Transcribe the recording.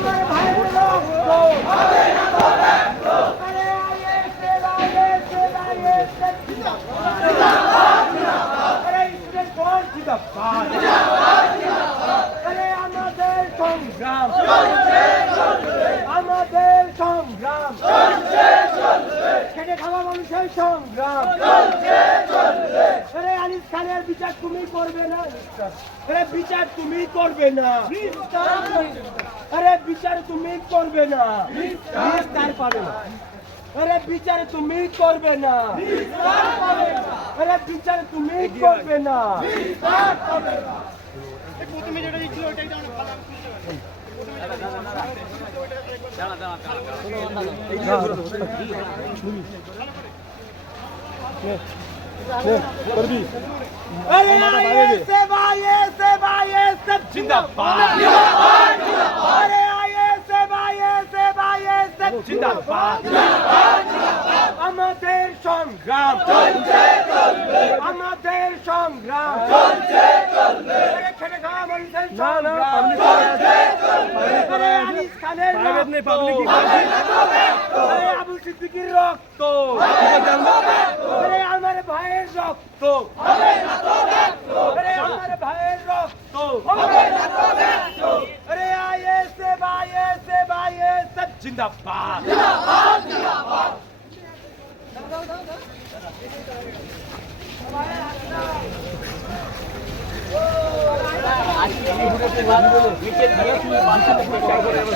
আমার ভাইয়ের রক্ত হবে না তো ব্যর্থ। আরে আইএসএ আইএসএ আইএসএ জিন্দাবাদ জিন্দাবাদ। আরে স্টুডেন্ট ফ্রন্ট জিন্দাবাদ জিন্দাবাদ জিন্দাবাদ। আরে আমাদের সংগ্রাম চলছে চলবে, আমাদের সংগ্রাম চলছে চলবে, খেটে খাওয়া মানুষের সংগ্রাম চলছে চলবে। আরে আনিস খানের বিচার তুমি করবে না, আরে বিচার তুমি করবে না, আরে বিচার তুমি করবে না, নিস্তার পাবে না, আরে বিচার তুমি করবে না, আরে বিচার তুমি করবে না। প্রথমে যেটা দিচ্ছিল ওইটাই তো অনেক ভালো अरे आईएसएफ आईएसएफ आईएसएफ जिंदाबाद जिंदाबाद जिंदाबाद। अरे आईएसएफ आईएसएफ आईएसएफ जिंदाबाद जिंदाबाद जिंदाबाद। আমাদের সংগ্রাম চলছে চলবে, আমাদের সংগ্রাম চলছে চলবে, আরে খেটে খাওয়া মানুষের সংগ্রাম চলছে চলবে। আরে আনিস খানের রক্ত হবে না তো ব্যর্থ, আরে আবু সিদ্দিকীর রক্ত হবে না তো ব্যর্থ, আরে আমার ভাইয়ের রক্ত হবে না তো ব্যর্থ, আরে আমার ভাইয়ের রক্ত হবে না তো ব্যর্থ। আরে আইএসএফ আইএসএফ আইএসএফ জিন্দাবাদ জিন্দাবাদ জিন্দাবাদ।